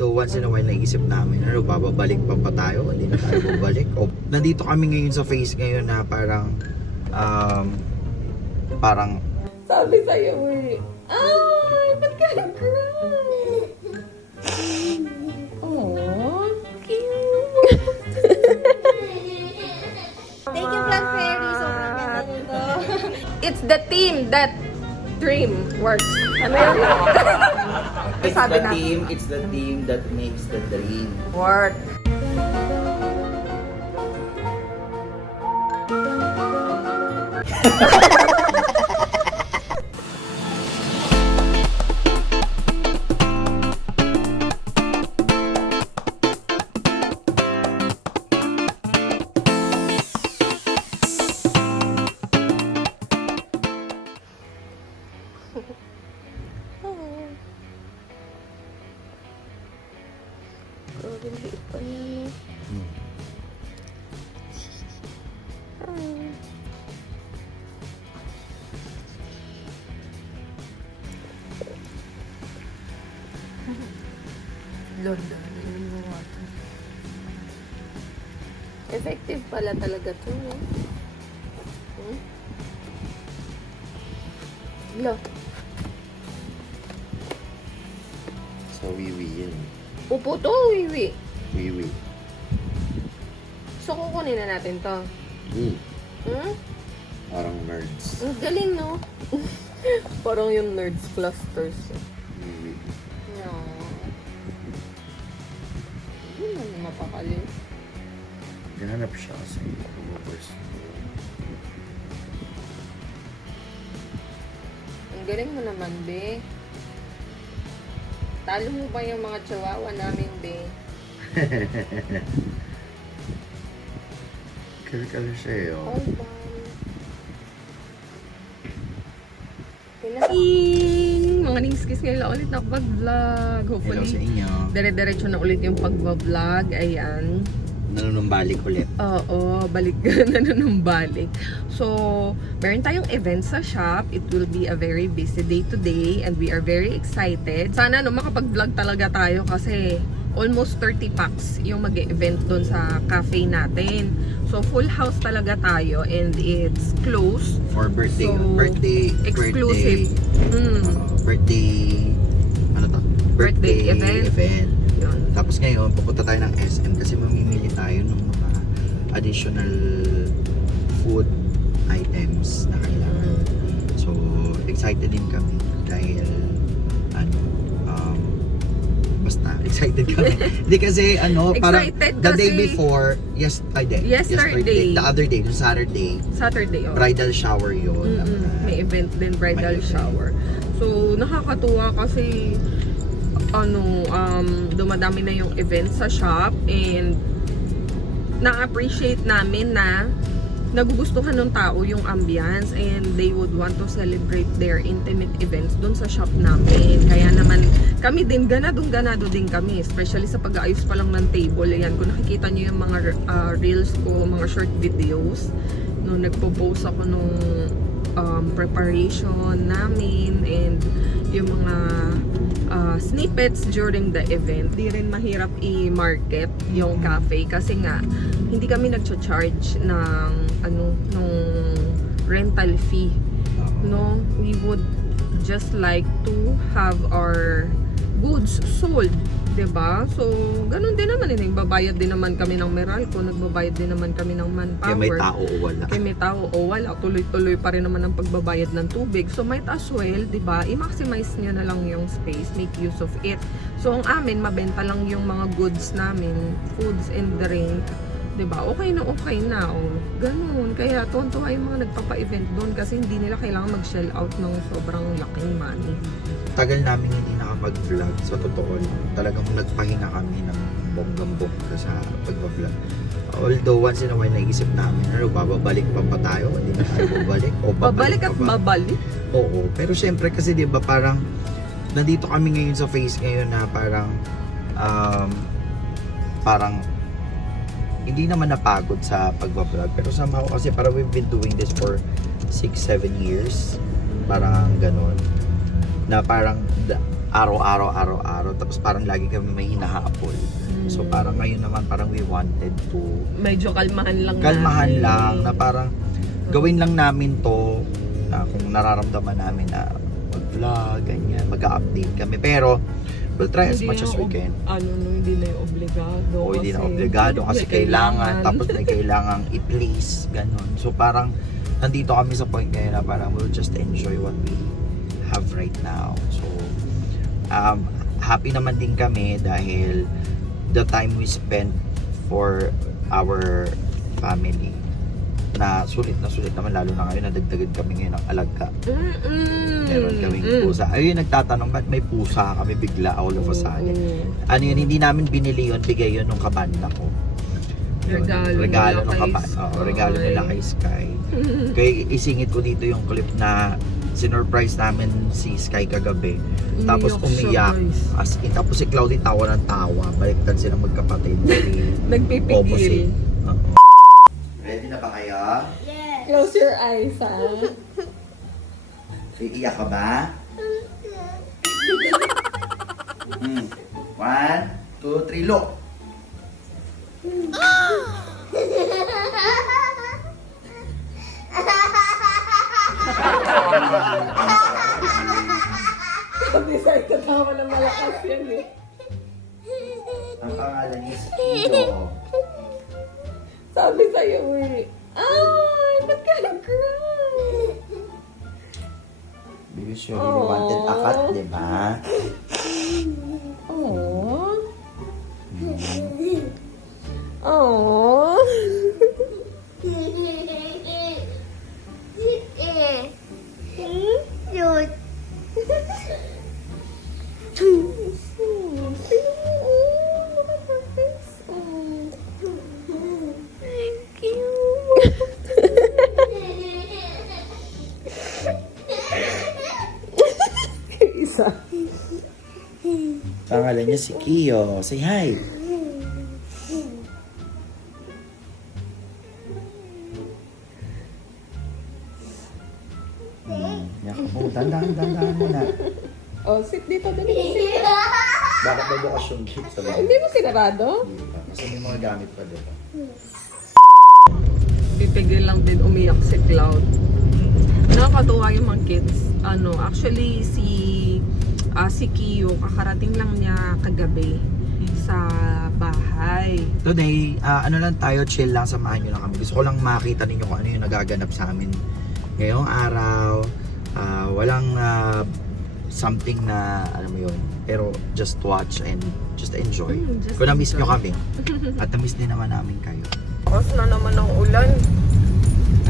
Although once in a while naisip namin, ano, babalik pa tayo? Hindi na tayo babalik. O, nandito kami ngayon sa phase ngayon na parang, parang, Sabi sa'yo eh. Ay, ba't ka nag-cry? Aww, cute. Thank you, Plan Fairy. Sobrang ganda nito. It's the team that dream works. Ano yun? Sabi na. it's the team that makes the dream. Work. Grabe, liit pa niya. Lord, dahil mo water. Effective pala talaga ito, no? Look. So, wiwi yan. Upo to, wiwi. Wiwi. So, kukunin na natin to. Hmm? Parang nerds. Ang galing, no? Parang yung nerds clusters. Wiwi. Yeah. Hindi naman mapakali. Ganap siya kasi lumabas. Ang galing mo naman, be. Talo mo ba yung mga chihuahua namin, be? Kala siya eh, oh. All done. Mga ningskis ngayon lang ulit nakapag-vlog. Hello Hopefully, sa inyo. dire-diretso na ulit yung pag-vlog. Ayan. Nanunumbalik ulit. Oo, balik na nanunumbalik. So, meron tayong event sa shop. It will be a very busy day today and we are very excited. Sana no, makapag-vlog talaga tayo kasi almost 30 packs yung mag-event doon sa cafe natin. So, full house talaga tayo and it's close. For birthday. So, birthday. exclusive. Birthday. Ano to? Birthday event. Yun. Tapos ngayon, pupunta tayo ng SM kasi mamimili tayo ng mga additional food items na kailangan. So, excited din kami dahil basta excited kami. Hindi kasi parang Excited the day kasi- before, yesterday, the other day, Saturday, oh. bridal shower yun. May event din, bridal May event. shower. So, nakakatuwa kasi dumadami na yung event sa shop and na-appreciate namin na nagugustuhan ng tao yung ambience and they would want to celebrate their intimate events dun sa shop namin. Kaya naman kami din, ganado din kami, especially sa pag-aayos pa lang ng table. Ayan, kung nakikita nyo yung mga reels ko, mga short videos, nung nagpo-post ako nung preparation namin and yung mga snippets during the event. Di rin mahirap i-market yung cafe kasi nga hindi kami nagcha-charge ng nung rental fee. No, we would just like to have our goods sold, 'di ba? So, ganun din naman nagbabayad din naman kami ng Meralco, nagbabayad din naman kami ng manpower. Kaya may tao o wala. Kaya may tao o wala, tuloy-tuloy pa rin naman ang pagbabayad ng tubig. So might as well, 'di ba, i-maximize niyo na lang yung space, make use of it. So ang amin, mabenta lang yung mga goods namin, foods and drink. 'Di ba? Okay na. Oh. Ganun. Kaya tuwan-tuwa yung mga nagpapa-event doon kasi hindi nila kailangan mag-shell out ng sobrang laking money. Tagal namin hindi nakapag-vlog. Sa totoo lang, talagang nagpahinga kami ng bonggang-bongga sa pag-vlog. Although once in a while naisip namin, babalik pa tayo? Hindi na tayo babalik? O Babalik at pa ba? babalik. Oo. Pero syempre kasi 'di ba parang nandito kami ngayon sa phase ngayon na parang hindi naman napagod sa pag-vlog. Pero somehow kasi parang we've been doing this for 6-7 years. Parang ganun. Na parang araw-araw. Tapos parang lagi kami may hinahabol. So parang ngayon naman parang we wanted to Medyo kalmahan lang na parang gawin lang namin to na kung nararamdaman namin na mag-vlog, ganyan, mag-update kami. Pero we'll try as much as we can. Hindi na yung obligado. O hindi na obligado kasi kailangan. Tapos may kailangang i-please, ganun. So parang nandito kami sa point ngayon na parang we'll just enjoy what we have right now. So happy naman din kami dahil the time we spent for our family na sulit naman, lalo na ngayon nadagdagan kami ngayon ng alaga. Meron kaming pusa. Ayun, nagtatanong ba't may pusa kami bigla all of a sudden. Ano yun, hindi namin binili yun, bigay yun nung kabanda ko. Yun, regalo nung kabanda. Regalo nila kay Sky. Kaya isingit ko dito yung clip na sinurprise namin si Sky kagabi. Tapos umiyak. As in, tapos si Cloudy tawa ng tawa. Baliktad silang magkapatid. Nagpipigil. Ready na ba kayo? Yes. Close your eyes, ha? Iiyak ka ba? 1, 2, 3, look! Decide ka tama na malakas yan eh. Ang pangalan niya si Kito. Sabi sa'yo eh. Ay, ba't ka nag-cry? Because you really wanted a cat, di ba? Aww. Aww. Cute. Thank you. Isa. Pangalan niya si Kiyo. Say hi! Dandahan muna. Oh, sit dito. Dali. Sit. Bakit may bukas yung gate sa loob? Hindi mo sinarado? Hindi pa. Kasi may mga gamit pa dito. Pipigil lang din umiyak si Cloud. Nakakatuwa yung mga kids. Actually si Kiyo, kakarating lang niya kagabi sa bahay. Today, lang tayo, chill lang, samahan nyo lang kami. Gusto ko lang makita ninyo kung ano yung nagaganap sa amin ngayong araw. Walang something na, alam mo yun, pero just watch and just enjoy. Just Kung na-miss enjoy. nyo kami, at na-miss din naman namin kayo. Tapos na naman ang ulan.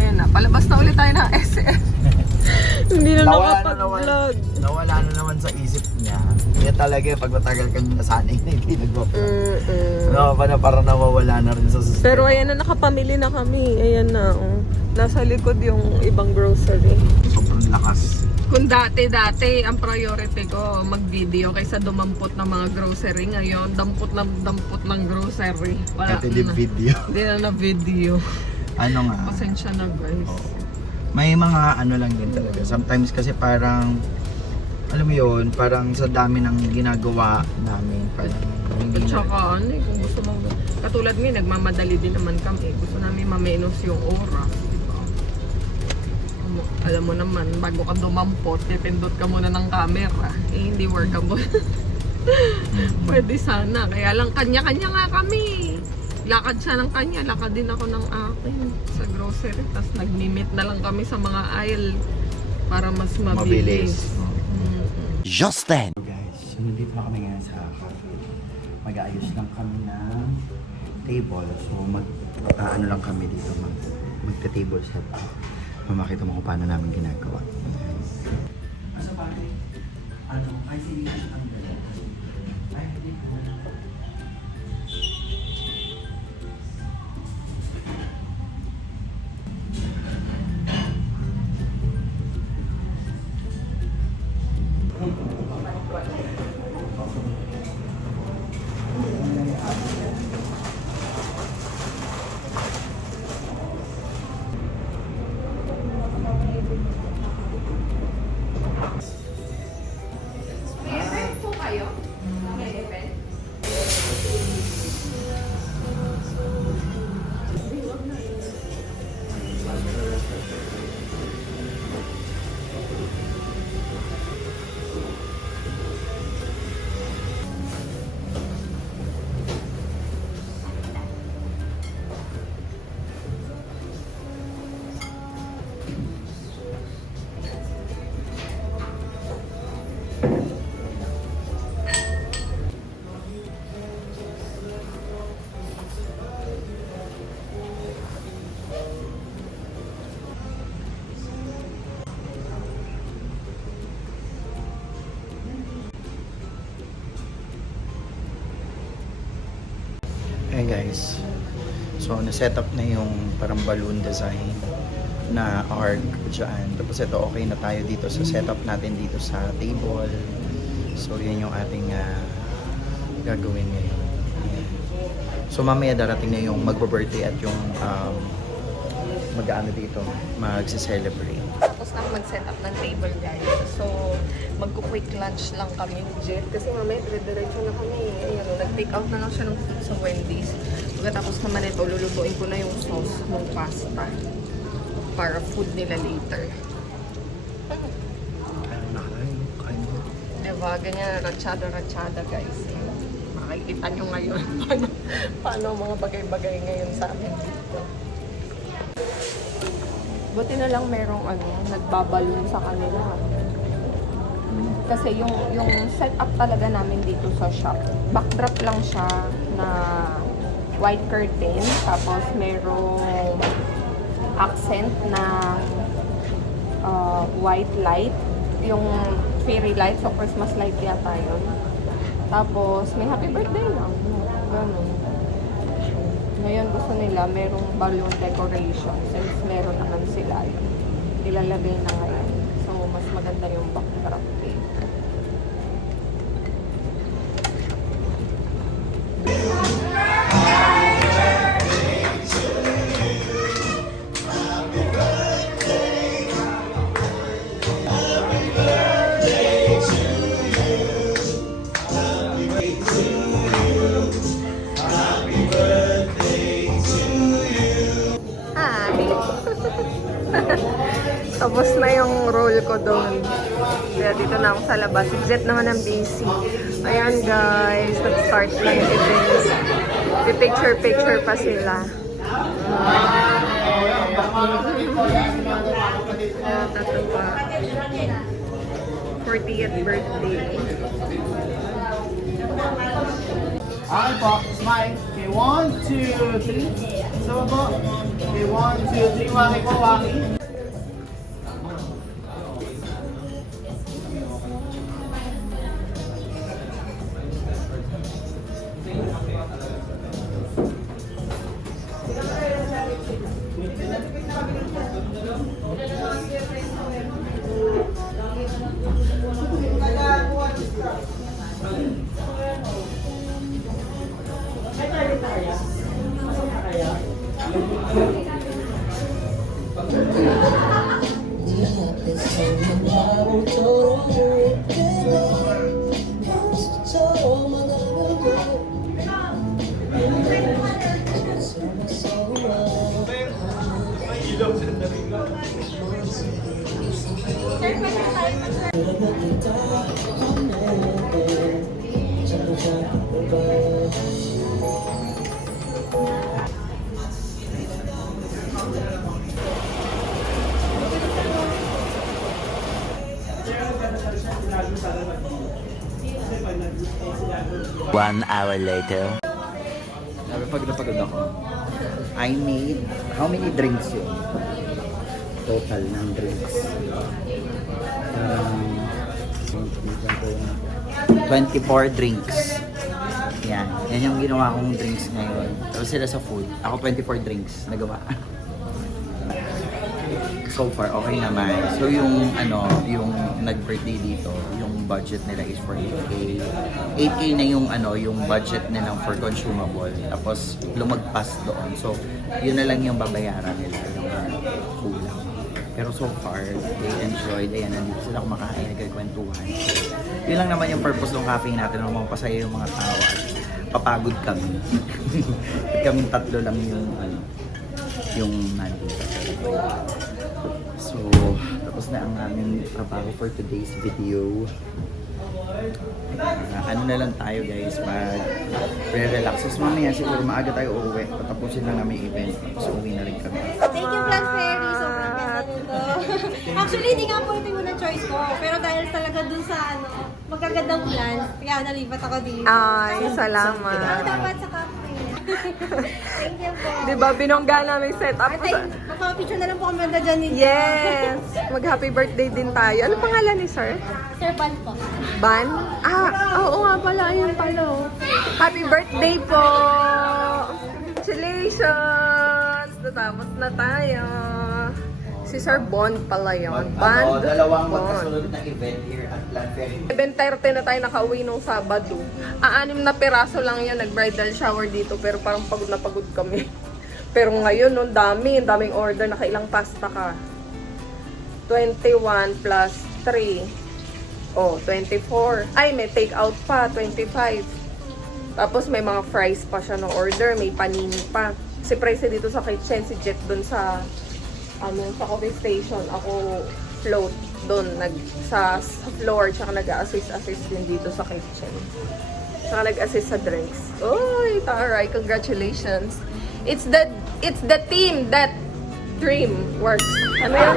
Ayan na, palabas na ulit tayo ng SM. Hindi na nakapag-vlog. Nawala na naman sa isip niya. Kaya talaga, pag matagal ka nyo nasanay na hindi nag-vlog. Parang nawawala na rin sa susunod. Pero ayan na, nakapamili na kami. Ayan na, oh. Nasa likod yung ibang grocery. Sobrang lakas. Kung dati, ang priority ko mag-video kaysa dumampot ng mga grocery. Ngayon, dampot ng grocery. Wala At hindi na. video. Hindi na video. Ano nga? Pasensya na, guys. May mga ano lang din talaga. Sometimes kasi parang, alam mo yun, parang sa dami ng ginagawa namin, parang hindi At saka, kung gusto mo, katulad ngayon, nagmamadali din naman kami. Gusto namin mamenos yung oras, di ba? Alam mo naman, bago ka dumampot, pipindot ka muna ng camera. Hindi workable. Pwede sana. Kaya lang, kanya-kanya nga kami. Lakad siya ng kanya, lakad din ako ng akin sa grocery. Tapos nagmi-meet na lang kami sa mga aisle para mas mabilis. Just then. So guys, nandito na kami ngayon sa cafe. Mag-aayos lang kami ng table. So ano lang kami dito, magka-table set up. Mamakita mo kung paano namin ginagawa. Asa pa rin? Ay, sige, ang gala. Ay, hindi ko na. Hi guys. So, na-set up na yung parang balloon design na arc dyan. Tapos ito, okay na tayo dito sa setup natin dito sa table. So, yun yung ating gagawin ngayon. Ayan. So, mamaya darating na yung magbo-birthday at yung mag-ano dito, magse-celebrate. Tapos na mag-set up ng table, guys. So, magko-quick lunch lang kami ni Jet. Kasi mamaya, dire-diretso na kami. Ayun, nag-take out na lang siya ng food sa Wendy's. Pagkatapos naman ito, lulutuin ko na yung sauce ng pasta. Para food nila later. Diba? Ganyan, ratsyada, guys. Makikita nyo ngayon paano mga bagay-bagay ngayon sa amin dito. Buti na lang merong nagbabalon sa kanila. Kasi yung setup talaga namin dito sa shop, backdrop lang siya na white curtain, tapos merong accent na white light, yung fairy light, so Christmas light yata yun. Tapos may happy birthday lang, ganun. Ngayon gusto nila merong balloon decoration since meron naman sila yun. Ilalagay na ngayon. So mas maganda yung backdrop eh. Tapos na yung role ko doon. Kaya dito na ako sa labas. Si Jet naman ang busy. Ayan guys, nag-start na yung events. Picture pa sila. Tatuwa. 40th birthday. Okay po, smile. Okay, 1, 2, 3. Sama po. Okay, 1, 2, 3. Waki po, waki. One hour later. Sabi, pagod na pagod ako. I made, how many drinks yun? Total ng drinks. 24 drinks. Yan. Yan yung ginawa kong drinks ngayon. Tapos sila sa food. Ako 24 drinks nagawa. So far, okay naman. So yung yung nag-birthday dito, yung budget nila is for 8K. 8K na yung budget nila for consumable. Tapos lumagpas doon. So yun na lang yung babayaran nila, yung kulang. Pero so far, they enjoyed. Ayan, nandito sila kumakain, nagkikwentuhan. Yun lang naman yung purpose ng cafe natin, na mapasaya yung mga tao at papagod kami. At kaming tatlo lang yung nandito. So, tapos na ang aming trabaho for today's video. Ano na lang tayo guys, mag-relax. So, mamaya siguro maaga tayo uuwi. Patapusin lang namin yung event. Tapos uwi na rin kami. Thank you, Plan Fairy. Sobrang ganda nito. Actually, hindi nga po ito yung unang choice ko. Pero dahil talaga dun sa magagandang plans, kaya nalipat ako dito. Ay, salamat. Ang dapat sa cafe. Thank you po. Diba, binongga namin setup. Ate, magpapapicture na lang po kami na dyan ninyo. Yes! Mag-happy birthday din tayo. Ano pangalan ni sir? Sir Ban po. Ban? Oo nga pala. Ayun pala. Oh. Happy birthday po! Tapos na tayo. Si Sir Bond pala yun. Ano, dalawang Bond. magkasunod na event here at Land Ferry. 7:30 na tayo nakauwi nung Sabado. 6 na piraso lang yun. Nag-bridal shower dito pero parang pagod na pagod kami. Pero ngayon, no, daming order. Nakailang pasta ka. 21 plus 3. Oh, 24. Ay, may take out pa. 25. Tapos may mga fries pa siya no order. May panini pa. Si Prese dito sa kitchen. Si Jet dun sa sa coffee station. Ako float doon sa floor. Tsaka nag-assist din dito sa kitchen. Tsaka nag-assist sa drinks. Uy, taray. Congratulations. It's the team that dream works. Ano yun?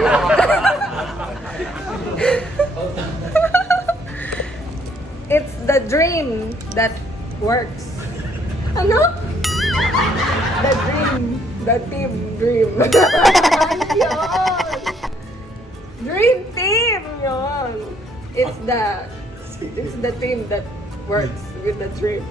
It's the dream that works. Ano? The team dream. Yun! Dream team! Yun! It's the team that works with the dream.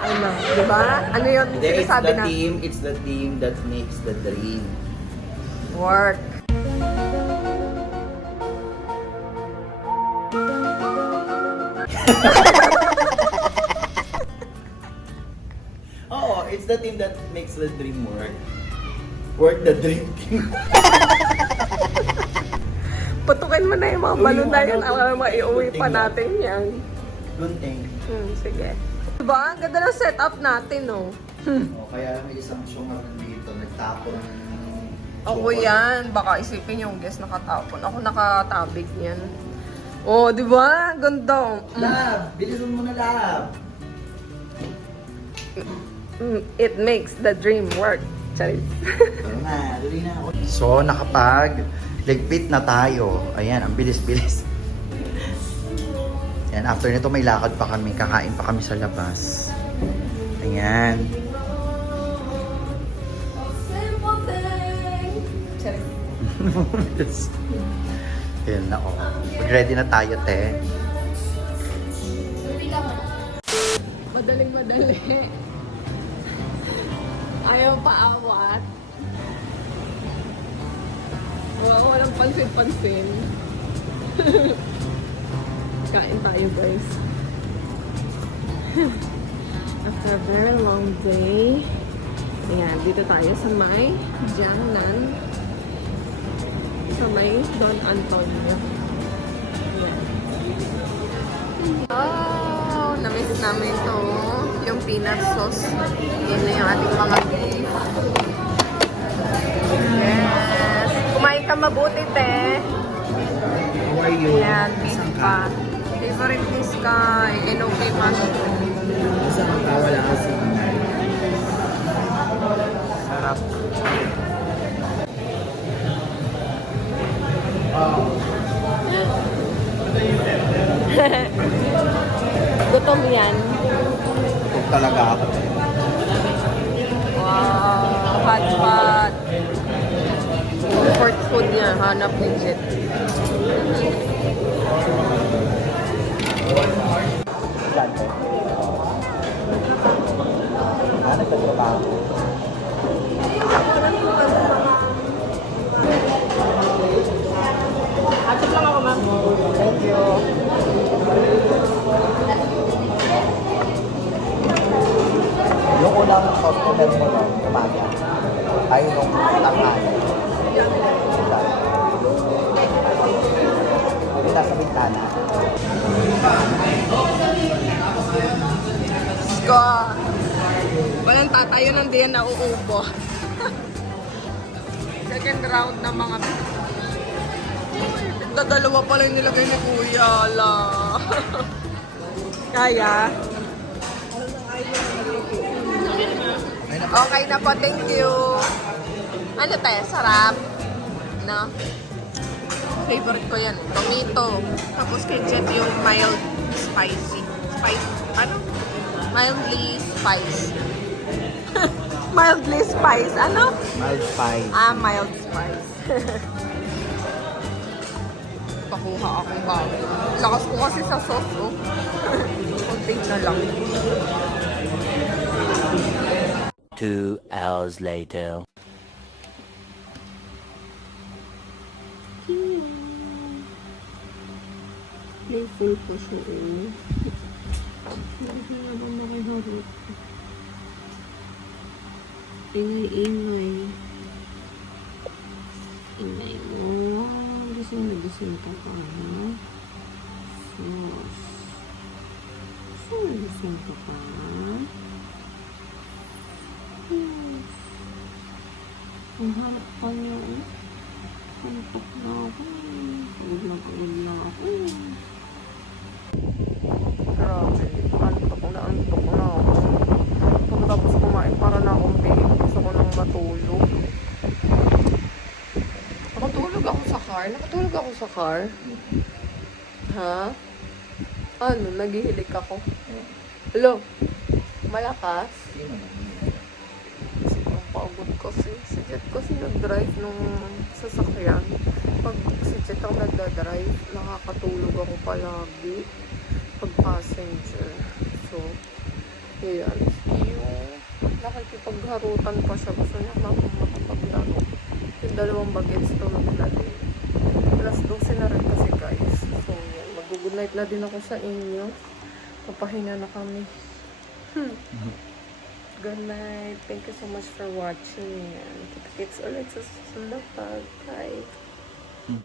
Ano? Diba? Ano yun sinasabi na? It's the team that makes the dream. Work. Oo, it's the team that makes the dream work. Work the dream team. Putukin mo na yung mga Uy, balon na yung yun. ano, Ang maiuwi pa gunting natin yan. Gunting. Sige. Diba? Ang ganda ng setup natin, no? Oh, kaya may isang syungar dito, nagtapon ng Ako yan. Baka isipin yung guest nakatapon. Ako nakatabig yan. Oh, di ba? Ganda. Lab! Bilisan mo na, Lab! It makes the dream work. Charis. Tara na, dali na ako. So, nakapag-ligpit na tayo. Ayan, ang bilis-bilis. Ayan, after nito may lakad pa kami. Kakain pa kami sa labas. Ayan. Charis. Ayan na, oh. Ready na tayo, te. Madaling-madali. Ayaw paawat. Walang pansin-pansin. Kain tayo, guys. After a very long day. Ayan, dito tayo sa may Jiangnan. Sa may Don Antonio. Ayan. Oh, na-miss namin to. Yung peanut sauce. Yan na yung ating mga beef. Yes. Kumain ka mabuti, te. How are you? Ayan, beef pa. Favorite ni Sky. Enoki mushroom. Isa makawala kasi. Sarap. Gutom yan. Ito talaga ako. Wow, hot pot. Comfort food niya, hanap ni Jet. Saan to? Ano ito trabaho? Atip lang ako, ma'am. Thank you. Yung unang customer mo nung umaga, ay nung tanghali. Yung nasa bintana. Sko. Walang tatayo ng diyan na uubo. Second round na mga dadalawa pala yung nilagay ni Kuya. Ala. Kaya? Okay na po, thank you. Ano tayo? Sarap. No? Favorite ko yan. Tomato. Tapos kay Jet yung mild spicy. Ano? Mildly spice. Mildly spice. Ano? Mild spice. Mild spice. Pakuha akong bago. Lakas ko kasi sa sauce, oh. Konting na lang. 2 hours later. Playful pa siya eh. Bakit nga ba makiharot? Ingay-ingay. Ingay mo. Gising ka pa, ha? Sus. Gising ka pa. Yes. Ang harap pa niya, eh. Pantok na ako. Pagod na ako. Grabe. Antok na ako. Pagkatapos kumain, para na akong big. Gusto ko nang matulog. Nakatulog ako sa car. Ha? Ano? Naghihilik ako. Hello? Malakas? Ang pagod kasi. Si Jet kasi nag-drive nung sasakyan. Pag si Jet ang nagda-drive, nakakatulog ako palagi. Pag passenger. So, yan. Yung nakikipagharutan pa siya. Gusto niya makapaglaro. Yung dalawang bagets tulog na din. Alas 12 na rin kasi guys. So, yan. Mag-good night na din ako sa inyo. Papahinga na kami. Good night. Thank you so much for watching. And kita-kits ulit sa susunod na vlog. Bye.